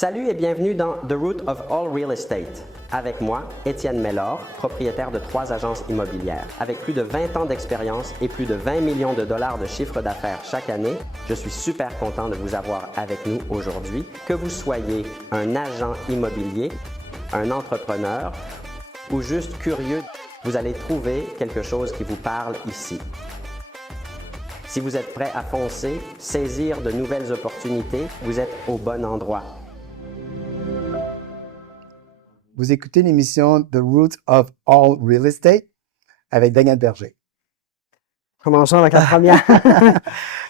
Salut et bienvenue dans The Root of All Real Estate. Avec moi, Étienne Mellor, propriétaire de 3 agences immobilières. Avec plus de 20 ans d'expérience et plus de 20 millions de dollars de chiffre d'affaires chaque année, je suis super content de vous avoir avec nous aujourd'hui. Que vous soyez un agent immobilier, un entrepreneur ou juste curieux, vous allez trouver quelque chose qui vous parle ici. Si vous êtes prêt à foncer, saisir de nouvelles opportunités, vous êtes au bon endroit. Vous écoutez l'émission The Root of All Real Estate avec Daniel Berger. Commençons avec la première.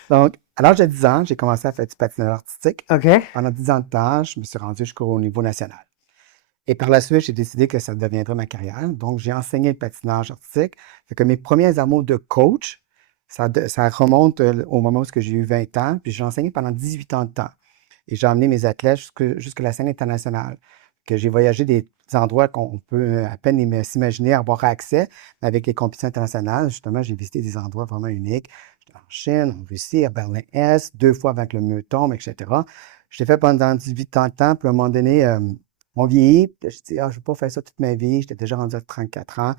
Donc, à l'âge de 10 ans, j'ai commencé à faire du patinage artistique. OK. Pendant 10 ans de temps, je me suis rendu jusqu'au niveau national. Et par la suite, j'ai décidé que ça deviendrait ma carrière. Donc, j'ai enseigné le patinage artistique. Fait que mes premiers amours de coach, ça remonte au moment où j'ai eu 20 ans. Puis j'ai enseigné pendant 18 ans de temps. Et j'ai emmené mes athlètes jusqu'à la scène internationale. Que j'ai voyagé des endroits qu'on peut à peine s'imaginer avoir accès avec les compétitions internationales. Justement, j'ai visité des endroits vraiment uniques. J'étais en Chine, en Russie, à Berlin-Est, 2 fois avec le Meuton, etc. Je l'ai fait pendant 18 ans de temps. Puis à un moment donné, on vieillit. Puis je me suis dit, je ne veux pas faire ça toute ma vie. J'étais déjà rendu à 34 ans.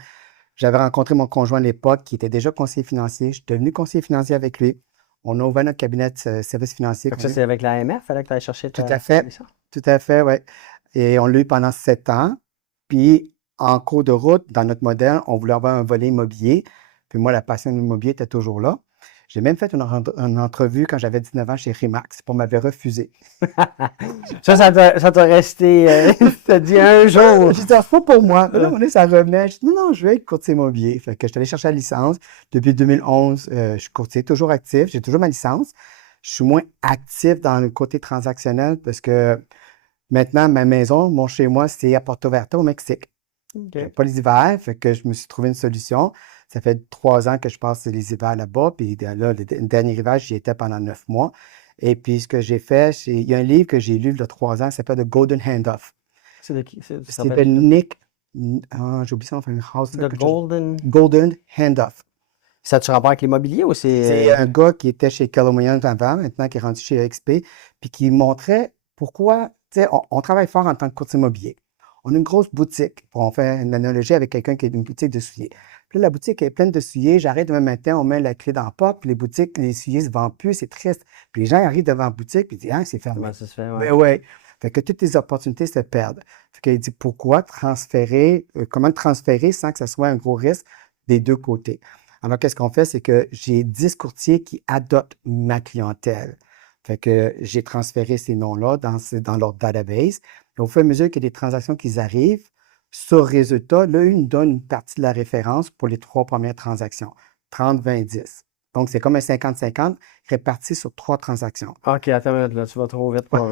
J'avais rencontré mon conjoint à l'époque qui était déjà conseiller financier. Je suis devenu conseiller financier avec lui. On a ouvert notre cabinet de services financiers. Ça, c'est avec l'AMF? Il fallait que tu ailles chercher Tout à fait. Tout à fait, oui. Et on l'a eu pendant 7 ans. Puis, en cours de route, dans notre modèle, on voulait avoir un volet immobilier. Puis moi, la passion de l'immobilier était toujours là. J'ai même fait une entrevue quand j'avais 19 ans chez Remax. Puis on m'avait refusé. ça t'a resté... t'as dit un jour. J'ai dit, c'est pas pour moi. Là, ça revenait. J'ai dit, non, je vais être courtier immobilier. Fait que je suis allé chercher la licence. Depuis 2011, je suis courtier, toujours actif. J'ai toujours ma licence. Je suis moins actif dans le côté transactionnel parce que maintenant, ma maison, mon chez-moi, c'est à Puerto Vallarta, au Mexique. Okay. Pas les hivers, fait que je me suis trouvé une solution. Ça fait 3 ans que je passe les hivers là-bas, puis là, le dernier hiver, j'y étais pendant 9 mois. Et puis, ce que j'ai fait, il y a un livre que j'ai lu il y a 3 ans, ça s'appelle The Golden Handoff. C'est de qui? C'est de Nick... j'ai oublié son nom. The Golden... Golden Handoff. Ça a-tu rapport avec l'immobilier ou c'est... C'est un gars qui était chez Keller Williams avant, maintenant qui est rendu chez XP, puis qui montrait pourquoi... On travaille fort en tant que courtier immobilier. On a une grosse boutique. On fait une analogie avec quelqu'un qui a une boutique de souliers. Puis là, la boutique est pleine de souliers. J'arrive demain matin, on met la clé dans la porte, puis les souliers ne se vendent plus, c'est triste. Puis les gens arrivent devant la boutique, puis ils disent, c'est fermé. Comment ça se fait, ouais. Ben ouais. Fait que toutes les opportunités se perdent. Fait qu'il dit, pourquoi transférer, comment le transférer sans que ce soit un gros risque des deux côtés? Alors, qu'est-ce qu'on fait? C'est que j'ai 10 courtiers qui adoptent ma clientèle. Fait que j'ai transféré ces noms-là dans leur database. Et au fur et à mesure qu'il y a des transactions qui arrivent, ce résultat, là, ils nous donnent une partie de la référence pour les 3 premières transactions. 30, 20, 10. Donc, c'est comme un 50-50 réparti sur 3 transactions. OK, attends une minute, là, tu vas trop vite pour...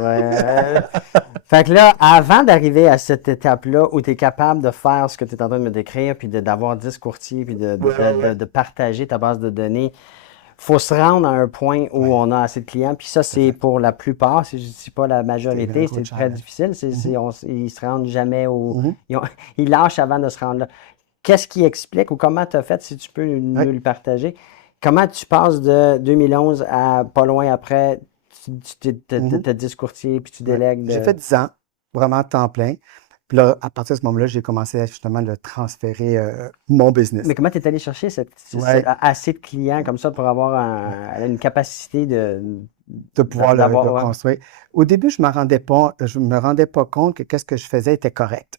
Fait que là, avant d'arriver à cette étape-là où tu es capable de faire ce que tu es en train de me décrire, puis d'avoir 10 courtiers, puis de partager ta base de données, faut se rendre à un point où on a assez de clients. Puis ça, c'est pour la plupart, si je ne dis pas la majorité, c'est très difficile. Ils se rendent jamais au... Ils lâchent avant de se rendre là. Qu'est-ce qui explique ou comment tu as fait, si tu peux nous le partager? Comment tu passes de 2011 à pas loin après, tu as 10 courtiers, puis tu délègues? J'ai fait 10 ans, vraiment temps plein. Puis là, à partir de ce moment-là, j'ai commencé justement à transférer mon business. Mais comment tu es allé chercher assez de clients comme ça pour avoir une capacité de pouvoir le reconstruire? Au début, je me rendais pas compte que ce que je faisais était correct.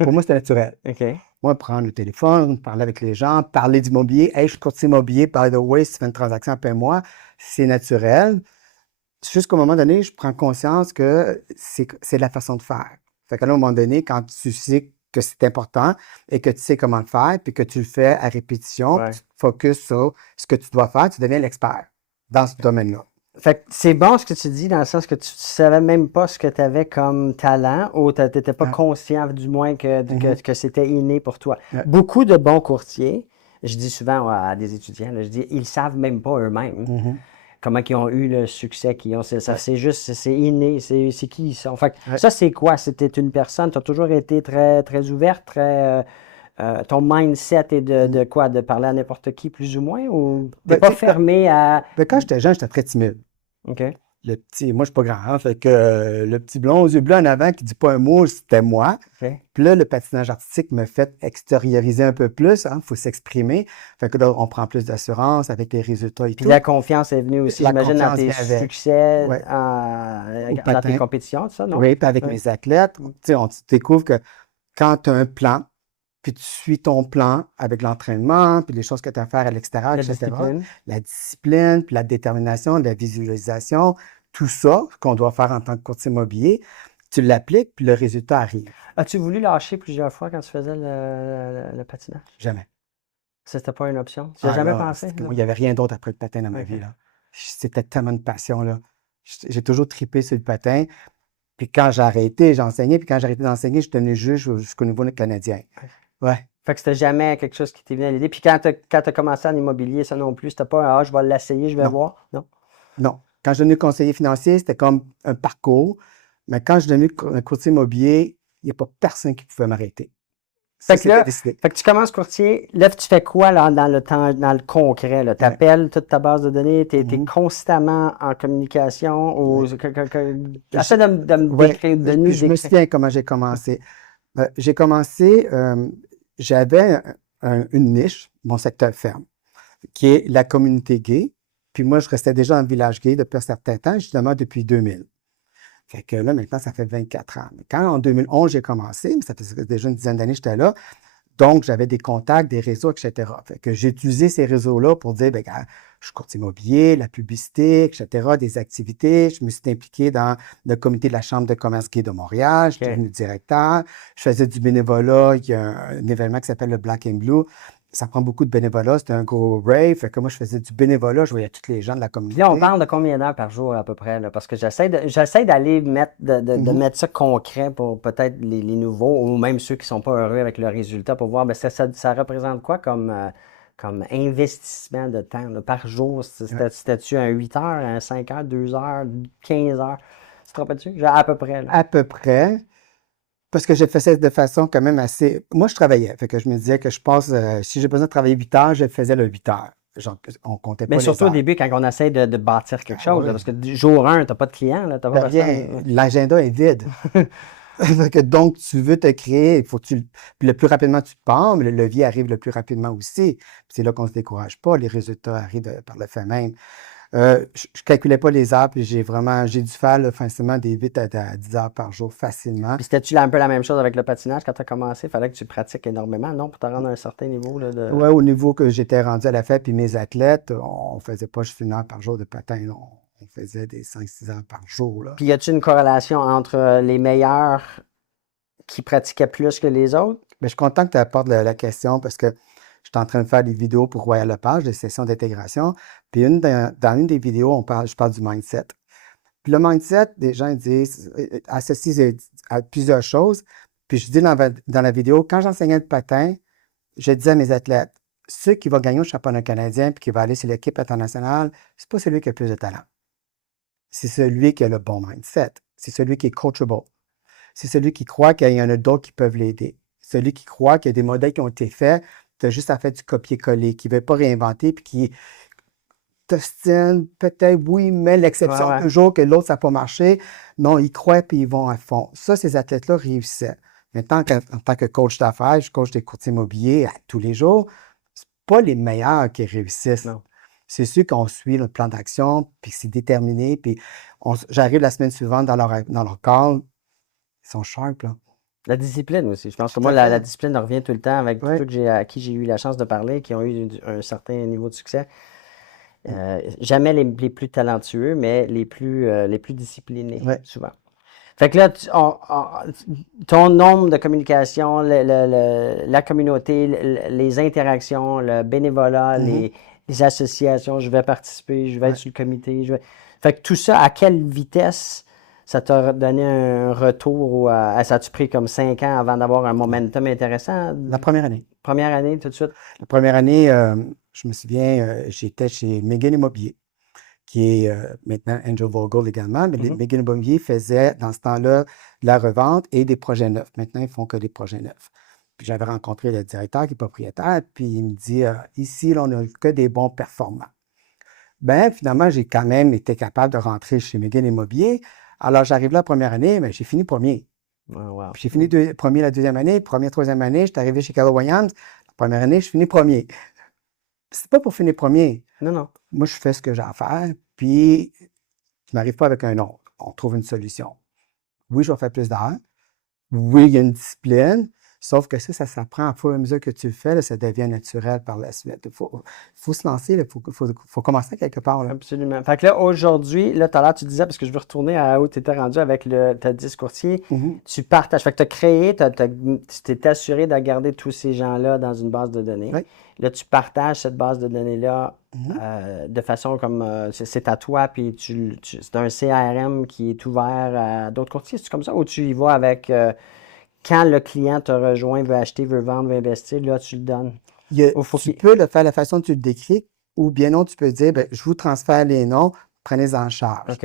Pour moi, c'était naturel. OK. Moi, prendre le téléphone, parler avec les gens, parler d'immobilier. Hey, je suis courtier immobilier, by the way, si tu fais une transaction, appelle-moi. C'est naturel. Jusqu'au moment donné, je prends conscience que c'est la façon de faire. Fait qu'à un moment donné, quand tu sais que c'est important et que tu sais comment le faire, puis que tu le fais à répétition, tu te focuses sur ce que tu dois faire, tu deviens l'expert dans ce domaine-là. Fait que c'est bon ce que tu dis dans le sens que tu ne savais même pas ce que tu avais comme talent ou tu n'étais pas conscient du moins que c'était inné pour toi. Beaucoup de bons courtiers, je dis souvent à des étudiants, là, je dis, ils ne savent même pas eux-mêmes. Comment ils ont eu le succès qu'ils ont. C'est juste, c'est inné, c'est qui ils sont. Fait que ça, c'est quoi? C'était une personne, tu as toujours été très, très ouverte, très... ton mindset est de quoi? De parler à n'importe qui, plus ou moins? Ou t'es pas fermé à... Quand j'étais jeune, j'étais très timide. OK. petit, moi je suis pas grand, hein, fait que le petit blond aux yeux bleus en avant qui dit pas un mot, c'était moi. OK. Puis là, le patinage artistique me fait extérioriser un peu plus, hein, faut s'exprimer. Fait que là, on prend plus d'assurance avec les résultats et Puis tout. la confiance est venue aussi, La j'imagine, dans confiance tes vient avec. succès, Ouais. Au dans tes patin. compétitions, tout ça, non? Oui, puis avec Ouais. mes athlètes, tu sais, on découvre que quand tu as un plan, puis tu suis ton plan avec l'entraînement, puis les choses que tu as à faire à l'extérieur, La etc. discipline. La discipline, puis la détermination, la visualisation, tout ça qu'on doit faire en tant que courtier immobilier, tu l'appliques, puis le résultat arrive. As-tu voulu lâcher plusieurs fois quand tu faisais le patinage? Jamais. C'était pas une option? Tu n'y as Ah jamais là, pensé? moi, Non? il n'y avait rien d'autre après le patin dans ma OK. vie, là. C'était tellement une passion, là. J'ai toujours tripé sur le patin. Puis quand j'ai arrêté, j'ai enseigné. Puis quand j'ai arrêté d'enseigner, je suis devenu juge jusqu'au niveau canadien. Ouais. Fait que c'était jamais quelque chose qui t'est venu à l'idée. Puis quand tu as commencé en immobilier, ça non plus, c'était pas, ah, je vais l'essayer, je vais Non. voir. Non? Non. Quand je suis devenu conseiller financier, c'était comme un parcours. Mais quand je suis devenu un courtier immobilier, il n'y a pas personne qui pouvait m'arrêter. Fait que là, décidé. fait que tu commences courtier, là, tu fais quoi là, dans le concret? Tu appelles toute ta base de données, tu es constamment en communication. Essaie de me décrire, de nous Je me décrire. souviens comment j'ai commencé. J'ai commencé, j'avais une niche, mon secteur ferme, qui est la communauté gay. Puis moi, je restais déjà dans le village gay depuis un certain temps, justement depuis 2000. Fait que là, maintenant, ça fait 24 ans. Mais quand en 2011, j'ai commencé, ça faisait déjà une dizaine d'années que j'étais là, donc j'avais des contacts, des réseaux, etc. Fait que j'ai utilisé ces réseaux-là pour dire, bien, je suis courtier immobilier, la publicité, etc., des activités. Je me suis impliqué dans le comité de la Chambre de commerce gay de Montréal. Je suis devenu directeur. Je faisais du bénévolat. Il y a un événement qui s'appelle le Black and Blue. Ça prend beaucoup de bénévolat. C'était un gros rave. Fait que moi, je faisais du bénévolat. Je voyais tous les gens de la communauté. Puis là, on parle de combien d'heures par jour à peu près? Là, parce que j'essaie d'aller de mettre ça concret pour peut-être les nouveaux ou même ceux qui ne sont pas heureux avec le résultat pour voir, ça représente quoi comme investissement de temps là, par jour? C'était-tu un 8 heures, un 5 heures, 2 heures, 15 heures? Tu te rappelles-tu? À peu près. Là. À peu près. Parce que je faisais de façon quand même assez. Moi, je travaillais. Fait que je me disais que je passe. Si j'ai besoin de travailler 8 heures, je le faisais le 8 heures. Genre, on comptait pas Mais les surtout au heures. début, quand on essaie de bâtir quelque chose, oui. là, parce que du jour 1, tu n'as pas de client, tu n'as pas Rien. personne. L'agenda est vide. Fait que donc, tu veux te créer, il faut que puis le plus rapidement tu te pars, mais le levier arrive le plus rapidement aussi. Puis c'est là qu'on ne se décourage pas, les résultats arrivent par le fait même. Je ne calculais pas les heures, puis j'ai dû faire là, facilement des 8 à 10 heures par jour facilement. Puis c'était-tu un peu la même chose avec le patinage quand tu as commencé? Il fallait que tu pratiques énormément, non? Pour te rendre à un certain niveau là, de. Oui, au niveau que j'étais rendu à la fête, puis mes athlètes, on ne faisait pas juste 1 heure par jour de patin, non. On faisait des 5-6 heures par jour. Là. Puis y a-t-il une corrélation entre les meilleurs qui pratiquaient plus que les autres? Mais je suis content que tu apportes la question parce que je suis en train de faire des vidéos pour Royal Lepage, des sessions d'intégration. Puis dans une des vidéos, je parle du mindset. Puis le mindset, des gens disent, associe à plusieurs choses. Puis je dis dans la vidéo, quand j'enseignais le patin, je disais à mes athlètes, ceux qui vont gagner au championnat canadien puis qui vont aller sur l'équipe internationale, c'est pas celui qui a le plus de talent. C'est celui qui a le bon mindset. C'est celui qui est coachable. C'est celui qui croit qu'il y en a d'autres qui peuvent l'aider. Celui qui croit qu'il y a des modèles qui ont été faits, tu as juste à faire du copier-coller, qui ne veut pas réinventer, puis qui t'ostine, peut-être oui, mais l'exception un jour que l'autre, ça n'a pas marché. Non, ils croient puis ils vont à fond. Ça, ces athlètes-là réussissaient. Maintenant, en tant que coach d'affaires, je coach des courtiers immobiliers à tous les jours. C'est pas les meilleurs qui réussissent. Non. C'est ceux qu'on suit notre plan d'action, puis c'est déterminé, puis j'arrive la semaine suivante dans leur call, ils sont sharp, là. La discipline aussi. Je pense que moi, la discipline revient tout le temps avec tous ceux à qui j'ai eu la chance de parler, qui ont eu un certain niveau de succès. Jamais les plus talentueux, mais les plus disciplinés, souvent. Fait que là, ton nombre de communications, la communauté, les interactions, le bénévolat, les associations, je vais participer, je vais être sur le comité. Fait que tout ça, à quelle vitesse ça t'a donné un retour? Ça a-tu pris comme 5 ans avant d'avoir un momentum intéressant? La première année. Première année, tout de suite? La première année, je me souviens, j'étais chez Megan Immobilier, qui est maintenant Angel Vogel également, mais Megan Immobilier faisait dans ce temps-là de la revente et des projets neufs. Maintenant, ils font que des projets neufs. Puis j'avais rencontré le directeur qui est propriétaire, puis il me dit, ici, là, on n'a que des bons performants. Ben, finalement, j'ai quand même été capable de rentrer chez McGill Immobilier. Alors, j'arrive là la première année, mais j'ai fini premier. Oh, wow. Puis j'ai fini premier la deuxième année, première, troisième année, j'étais arrivé chez Keller Williams. La première année, je finis premier. C'est pas pour finir premier. Non, non. Moi, je fais ce que j'ai à faire, puis je m'arrive pas avec un nom. On trouve une solution. Oui, je vais faire plus d'heures. Oui, il y a une discipline. Sauf que ça s'apprend à fur et à mesure que tu le fais, là, ça devient naturel par la suite. Il faut se lancer, il faut commencer quelque part. Là. Absolument. Fait que là, aujourd'hui, là, tout à l'heure, tu disais, parce que je veux retourner à où tu étais rendu avec ta 10 courtiers, Mhm. tu partages. Fait que tu as créé, tu t'es assuré de garder tous ces gens-là dans une base de données. Oui. Là, tu partages cette base de données-là Mhm. de façon comme c'est à toi, puis c'est un CRM qui est ouvert à d'autres courtiers. C'est comme ça? Ou tu y vas avec quand le client te rejoint, veut acheter, veut vendre, veut investir, là, tu le donnes. Ou faut Tu qu'il. peux le faire de la façon dont tu le décris, ou bien non, tu peux dire, ben, je vous transfère les noms, prenez-en en charge. OK.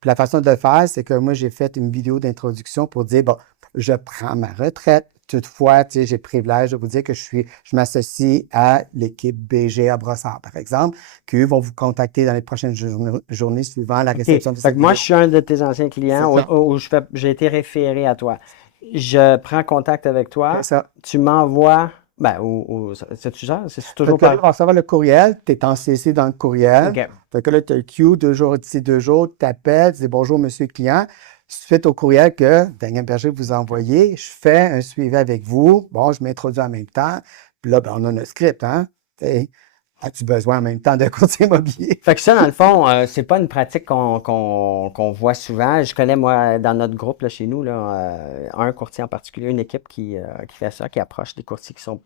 Puis la façon de le faire, c'est que moi, j'ai fait une vidéo d'introduction pour dire, bon, je prends ma retraite. Toutefois, tu sais, j'ai le privilège de vous dire que je m'associe à l'équipe BG à Brossard, par exemple, qu'eux vont vous contacter dans les prochaines journées suivant la OK. réception de Fait cette que moi, vidéo. je suis un de tes anciens clients C'est ça. où j'ai été référé à toi. Je prends contact avec C'est toi, ça. tu m'envoies, ben, c'est-tu ça? C'est Fait toujours que là, par. on va recevoir le courriel, tu es en CC dans le courriel. OK. Fait que là, tu as le Q, d'ici 2 jours, tu t'appelles, tu dis bonjour, monsieur le client. Suite au courriel que Daniel Berger vous a envoyé, je fais un suivi avec vous. Bon, je m'introduis en même temps. Puis là, ben, on a notre script, hein? T'sais, as-tu besoin en même temps d'un courtier immobilier? Fait que ça, dans le fond, c'est pas une pratique qu'on voit souvent. Je connais, moi, dans notre groupe, là, chez nous, là, un courtier en particulier, une équipe qui fait ça, qui approche des courtiers qui sont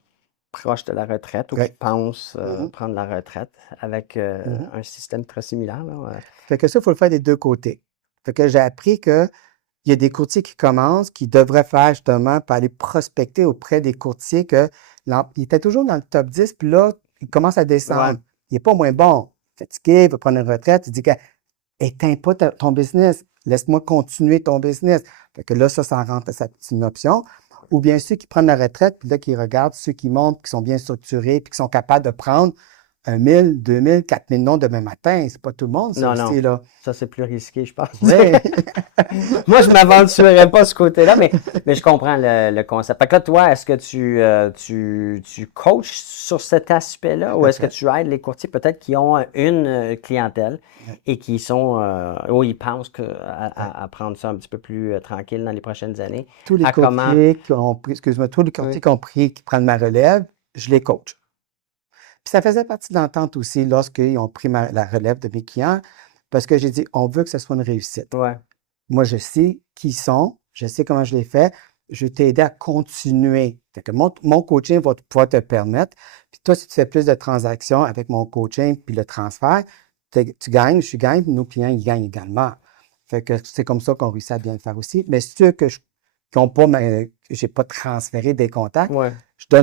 proches de la retraite ou qui Oui. pensent Mhm, prendre la retraite avec mhm. un système très similaire, là. Fait que ça, il faut le faire des deux côtés. Fait que j'ai appris qu'il y a des courtiers qui commencent, qui devraient faire justement pour aller prospecter auprès des courtiers il était toujours dans le top 10, puis là, il commence à Ouais. descendre. Il n'est pas moins bon. Fatigué, il va prendre une retraite. Il dit que éteins pas ton business. Laisse-moi continuer ton business. Fait que là, ça rentre, c'est une option. Ou bien ceux qui prennent la retraite, puis là, qui regardent ceux qui montent, qui sont bien structurés, puis qui sont capables de prendre 1 000, 2 000, 4 000 noms demain matin. C'est pas tout le monde, ça Non, non. aussi, là. Ça, c'est plus risqué, je pense. Oui. Moi, je m'aventurerais pas ce côté-là, mais je comprends le concept. Fait que là, toi, est-ce que tu coaches sur cet aspect-là ou est-ce que tu aides les courtiers peut-être qui ont une clientèle Ouais. et qui sont, où ils pensent Ouais. à prendre ça un petit peu plus tranquille dans les prochaines années? Tous les À comment? courtiers qui ont pris, excuse-moi, tous les courtiers Oui. qui ont pris, qui prennent ma relève, je les coach. Puis ça faisait partie de l'entente aussi lorsqu'ils ont pris la relève de mes clients, parce que j'ai dit, on veut que ce soit une réussite. Ouais. Moi, je sais qui ils sont, je sais comment je les fais, je vais t'aider à continuer. Fait que mon coaching va pouvoir te permettre. Puis toi, si tu fais plus de transactions avec mon coaching puis le transfert, tu gagnes, je gagne, puis nos clients, ils gagnent également. Fait que c'est comme ça qu'on réussit à bien le faire aussi. Mais ceux qui n'ont pas, j'ai pas transféré des contacts, Ouais.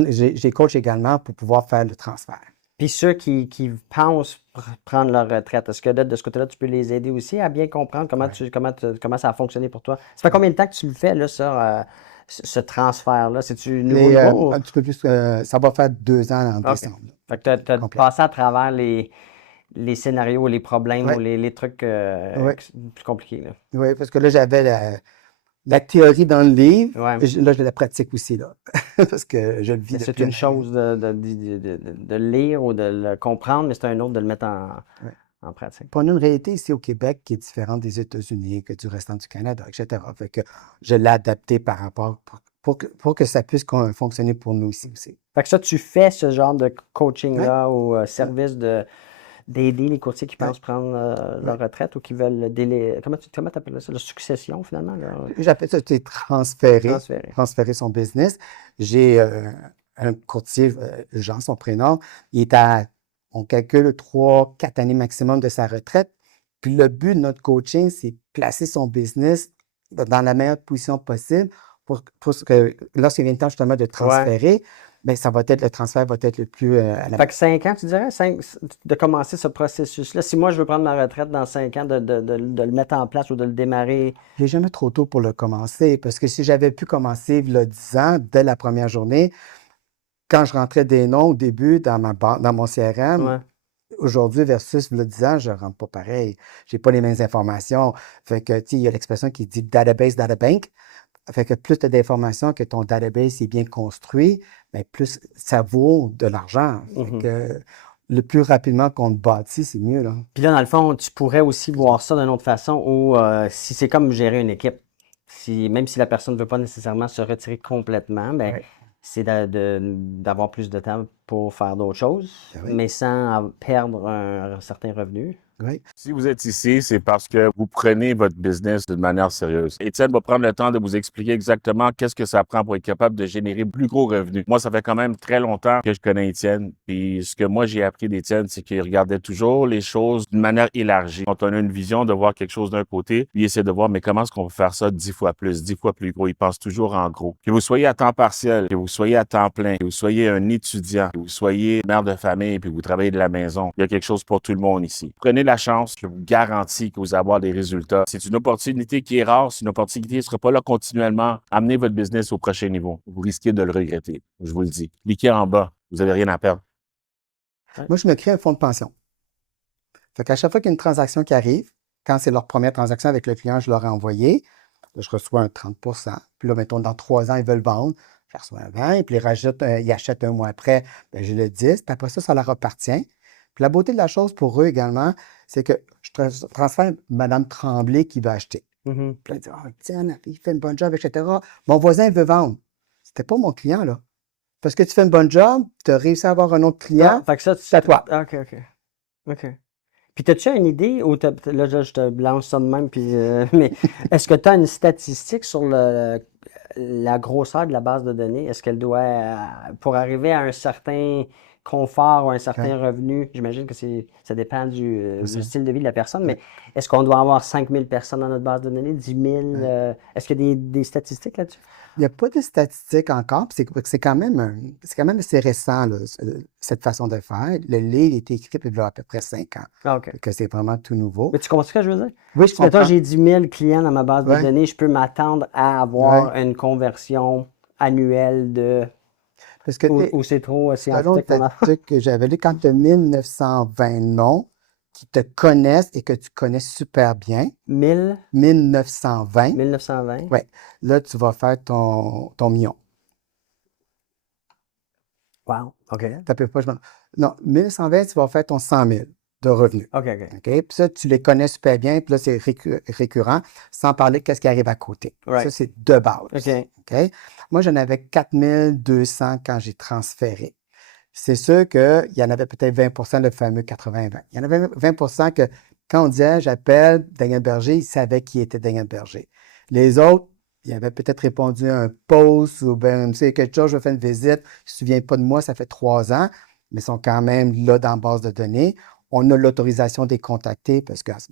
j'ai coach également pour pouvoir faire le transfert. Puis ceux qui pensent prendre leur retraite, est-ce que de ce côté-là, tu peux les aider aussi à bien comprendre Ouais. comment ça a fonctionné pour toi? Ça fait combien de temps que tu le fais, là, ça, ce transfert-là? C'est-tu nouveau, Et nouveau? un petit peu plus, ça va faire 2 ans en OK. décembre, là, Fait que tu as complet. passé à travers les scénarios, les problèmes ou Oui, les trucs oui, plus compliqués, là. oui, parce que là, j'avais la théorie dans le livre, Ouais. là, je la pratique aussi, là, parce que je le vis C'est depuis une une année. chose de le lire ou de le comprendre, mais c'est un autre de le mettre Ouais. en pratique. Puis on a une réalité ici au Québec qui est différente des États-Unis, que du restant du Canada, etc. Fait que je l'ai adapté par rapport pour que ça puisse fonctionner pour nous ici aussi. Fait que ça, tu fais ce genre de Oui, coaching-là ou oui, service d'aider les courtiers qui oui, pensent prendre oui. leur retraite ou qui veulent le délai. Comment tu appelles ça? La succession, finalement, là? J'appelle ça, c'est Transférer. transférer son business. J'ai un courtier, Jean, son prénom, il est on calcule 3, 4 années maximum de sa retraite. Puis le but de notre coaching, c'est placer son business dans la meilleure position possible pour que lorsqu'il vient le temps justement de Ouais. transférer, bien, le transfert va être le plus à la Fait que 5 ans, tu dirais, de commencer ce processus-là. Si moi, je veux prendre ma retraite dans 5 ans, de le mettre en place ou de le démarrer. Il n'est jamais trop tôt pour le commencer, parce que si j'avais pu commencer il y a 10 ans, dès la première journée, quand je rentrais des noms au début dans mon CRM, Ouais. aujourd'hui versus le 10 ans, je ne rentre pas pareil. J'ai pas les mêmes informations. Fait que, tu sais, il y a l'expression qui dit database, databank. Fait que plus tu as d'informations, que ton database est bien construit, bien, plus ça vaut de l'argent. Fait Mhm. que le plus rapidement qu'on te bâtit, c'est mieux, là. Puis là, dans le fond, tu pourrais aussi voir ça d'une autre façon où si c'est comme gérer une équipe, même si la personne ne veut pas nécessairement se retirer complètement, ben, Ouais. c'est d'avoir plus de temps pour faire d'autres choses, Ben oui. mais sans perdre un certain revenu. Oui. Si vous êtes ici, c'est parce que vous prenez votre business d'une manière sérieuse. Étienne va prendre le temps de vous expliquer exactement qu'est-ce que ça prend pour être capable de générer plus gros revenus. Moi, ça fait quand même très longtemps que je connais Étienne. Puis ce que moi, j'ai appris d'Étienne, c'est qu'il regardait toujours les choses d'une manière élargie. Quand on a une vision de voir quelque chose d'un côté, il essaie de voir, mais comment est-ce qu'on peut faire ça 10 fois plus, 10 fois plus gros. Il pense toujours en gros. Que vous soyez à temps partiel, que vous soyez à temps plein, que vous soyez un étudiant, que vous soyez mère de famille, puis que vous travaillez de la maison, il y a quelque chose pour tout le monde ici. Prenez la chance, je vous garantis que vous allez avoir des résultats. C'est une opportunité qui est rare, c'est une opportunité qui ne sera pas là continuellement. Amenez votre business au prochain niveau. Vous risquez de le regretter, je vous le dis. Cliquez en bas, vous n'avez rien à perdre. Moi, je me crée un fonds de pension. Fait qu'à chaque fois qu'il y a une transaction qui arrive, quand c'est leur première transaction avec le client, je leur ai envoyé, je reçois un 30 Puis là, mettons, dans 3 ans, ils veulent vendre, je reçois un 20 puis ils achètent un mois après, bien, j'ai le 10 puis après ça leur appartient. Puis la beauté de la chose pour eux également, c'est que je transfère Mme Tremblay qui va acheter. Mhm. Puis elle dit, oh, tiens, il fait une bonne job, etc. Mon voisin veut vendre. C'était pas mon client, là. Parce que tu fais une bonne job, tu as réussi à avoir un autre client, Fait que ça, c'est à toi. OK. OK. Puis, as-tu une idée, ou là, je te lance ça de même, puis, mais est-ce que tu as une statistique sur la grosseur de la base de données? Est-ce qu'elle doit, pour arriver à un certain confort ou un certain revenu, j'imagine que ça dépend du style de vie de la personne, mais est-ce qu'on doit avoir 5000 personnes dans notre base de données, 10 000? Est-ce qu'il y a des statistiques là-dessus? Il n'y a pas de statistiques encore, puis c'est quand même assez récent, là, cette façon de faire. Le livre a été écrit il y a à peu près 5 ans. Ah, OK. Fait que c'est vraiment tout nouveau. Mais tu comprends ce que je veux dire? Oui, je Si, mettons, comprends. j'ai 10 000 clients dans ma base de Ouais. données, je peux m'attendre à avoir Ouais. une conversion annuelle de... Parce que Ou c'est trop selon scientifique le ton affaire? statistique que j'avais lu, quand tu as 1920 noms qui te connaissent et que tu connais super bien, 1920, 1920? ouais, là, tu vas faire ton million. Wow, OK. T'as peu pas, non, 1920, tu vas faire ton 100 000 de revenus. OK. OK? Puis ça, tu les connais super bien, puis là, c'est récurrent, sans parler de qu'est-ce qui arrive à côté. Right. Ça, c'est de base. OK. OK? Moi, j'en avais 4200 quand j'ai transféré. C'est sûr qu'il y en avait peut-être 20 le fameux 80-20. Il y en avait 20 que quand on disait j'appelle Daniel Berger, ils savaient qui était Daniel Berger. Les autres, ils avaient peut-être répondu à un post ou bien, tu sais, quelque chose, je vais faire une visite, ils ne se souviennent pas de moi, ça fait 3 ans, mais ils sont quand même là dans la base de données. On a l'autorisation de les contacter parce qu'à ce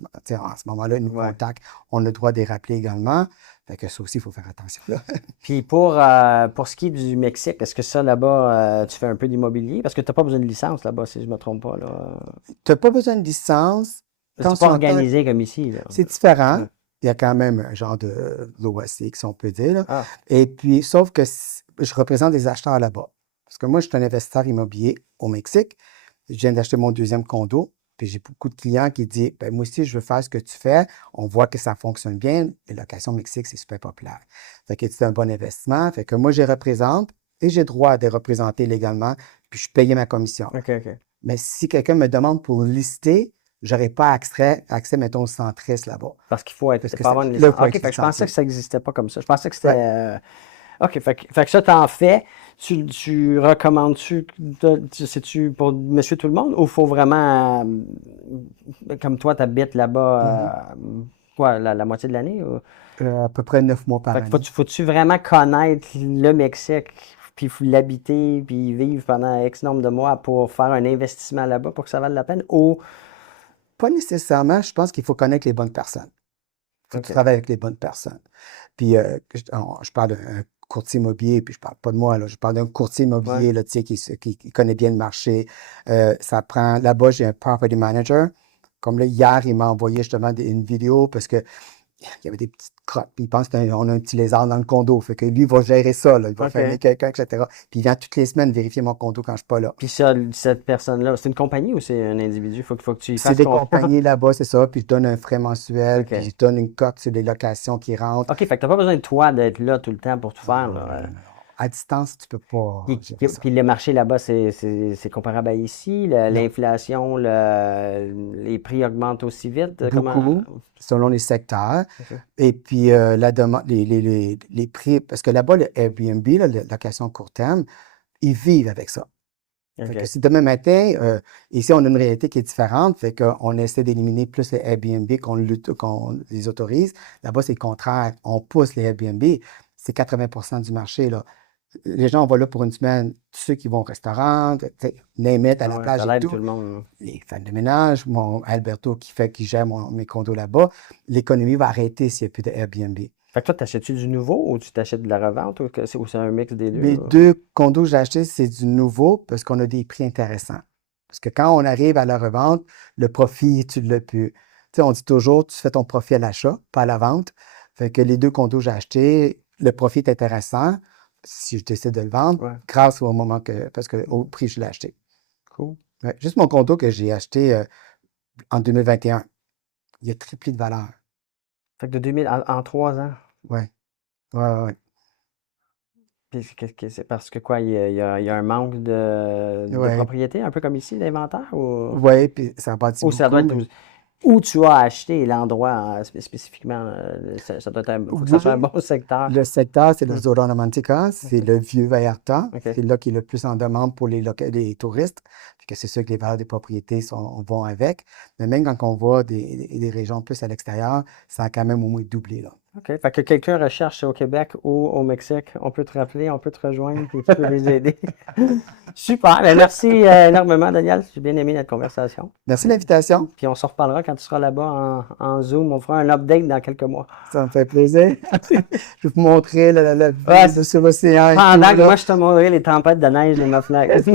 moment-là, ils nous contactent. On a le droit de les rappeler également. Fait que ça aussi, il faut faire attention. Là. Puis pour ce qui est du Mexique, est-ce que ça, là-bas, tu fais un peu d'immobilier? Parce que tu n'as pas besoin de licence là-bas, si je ne me trompe pas. Tu n'as pas besoin de licence. C'est pas organisé comme ici. Là. C'est différent. Ouais. Il y a quand même un genre de l'OAC, si on peut dire. Là. Ah. Et puis, sauf que je représente des acheteurs là-bas. Parce que moi, je suis un investisseur immobilier au Mexique. Je viens d'acheter mon 2e condo. Puis j'ai beaucoup de clients qui disent ben, moi aussi, je veux faire ce que tu fais. On voit que ça fonctionne bien. Les locations au Mexique, c'est super populaire. Fait que c'est un bon investissement. Fait que moi, je les représente et j'ai droit de les représenter légalement. Puis je paye ma commission. OK. Mais si quelqu'un me demande pour lister, je n'aurai pas accès, mettons, au centriste là-bas. Parce qu'il faut être. Pas avoir une licence. OK, fait que je pensais que ça n'existait pas comme ça. Je pensais que c'était. Ouais. OK, fait que ça, t'en fais. Tu recommandes-tu, c'est-tu pour monsieur tout le monde ou il faut vraiment, comme toi, tu habites là-bas, quoi, la moitié de l'année? Ou? À peu près 9 mois par année. Faut-tu vraiment connaître le Mexique, puis l'habiter, puis vivre pendant X nombre de mois pour faire un investissement là-bas pour que ça vale la peine? Ou... Pas nécessairement. Je pense qu'il faut connaître les bonnes personnes. Il faut que tu travailles avec les bonnes personnes. Puis, je parle d'un courtier immobilier, puis je parle pas de moi, là, je parle d'un courtier immobilier là, qui connaît bien le marché. Ça prend... Là-bas, j'ai un property manager. Comme là, hier, il m'a envoyé justement une vidéo parce que il y avait des petites crottes. Puis il pense qu'on a un petit lézard dans le condo. Fait que lui, il va gérer ça, là. Il va OK. fermer quelqu'un, etc. Puis il vient toutes les semaines vérifier mon condo quand je suis pas là. Puis ça, cette personne-là, c'est une compagnie ou c'est un individu? Faut que tu y C'est fasses des confiance. compagnies là-bas, c'est ça. Puis je donne un frais mensuel, OK. puis je donne une cote sur les locations qui rentrent. OK, fait que t'as pas besoin de toi d'être là tout le temps pour tout faire, là. À distance, tu peux pas Puis, gérer ça. puis le marché là-bas, c'est comparable à ici? L'inflation, les prix augmentent aussi vite? Beaucoup, selon les secteurs. OK. Et puis, la demande, les prix, parce que là-bas, le Airbnb, là, la location court terme, ils vivent avec ça. Fait OK. que si demain matin, ici, on a une réalité qui est différente, fait qu'on essaie d'éliminer plus les Airbnb qu'on les autorise. Là-bas, c'est le contraire. On pousse les Airbnb. C'est 80% du marché, là. Les gens vont là pour une semaine, ceux qui vont au restaurant, tu sais, name it, à la Ouais, plage ça et l'aide tout. tout le monde, là. Les femmes de ménage, mon Alberto qui gère mes condos là-bas, l'économie va arrêter s'il n'y a plus de Airbnb. Fait que toi, t'achètes-tu du nouveau ou tu t'achètes de la revente ou c'est un mix des deux? Les Là? 2 condos que j'ai achetés, c'est du nouveau parce qu'on a des prix intéressants. Parce que quand on arrive à la revente, le profit, tu ne l'as plus. Tu sais, on dit toujours, tu fais ton profit à l'achat, pas à la vente. Fait que les 2 condos que j'ai achetés, le profit est intéressant si je décide de le vendre, Ouais. grâce au moment parce que au prix que je l'ai acheté. Cool. Ouais, juste mon condo que j'ai acheté en 2021, il a triplé de valeur. Fait que de 2000 en 3 ans. Ouais, ouais. Puis c'est parce que quoi, il y a un manque de Ouais, propriété, un peu comme ici, d'inventaire? ouais, puis ça a bâti Ou ça doit beaucoup. être où tu as acheté l'endroit spécifiquement, ça doit être faut que ça soit un Oui, bon secteur. le secteur, c'est le Hmm. Zona Romantica, c'est le vieux Vallarta. OK. C'est là qui est le plus en demande pour les touristes, puis que c'est sûr que les valeurs des propriétés vont avec. Mais même quand on voit des régions plus à l'extérieur, ça a quand même au moins doublé, là. OK. Fait que quelqu'un recherche au Québec ou au Mexique, on peut te rappeler, on peut te rejoindre, puis tu peux les aider. Super. Ben, merci énormément, Daniel. J'ai bien aimé notre conversation. Merci de l'invitation. Puis on se reparlera quand tu seras là-bas en Zoom. On fera un update dans quelques mois. Ça me fait plaisir. Je vais vous montrer la vue Ouais, sur l'océan et pendant tout, que là. moi, je te montrerai les tempêtes de neige de ma fenêtre.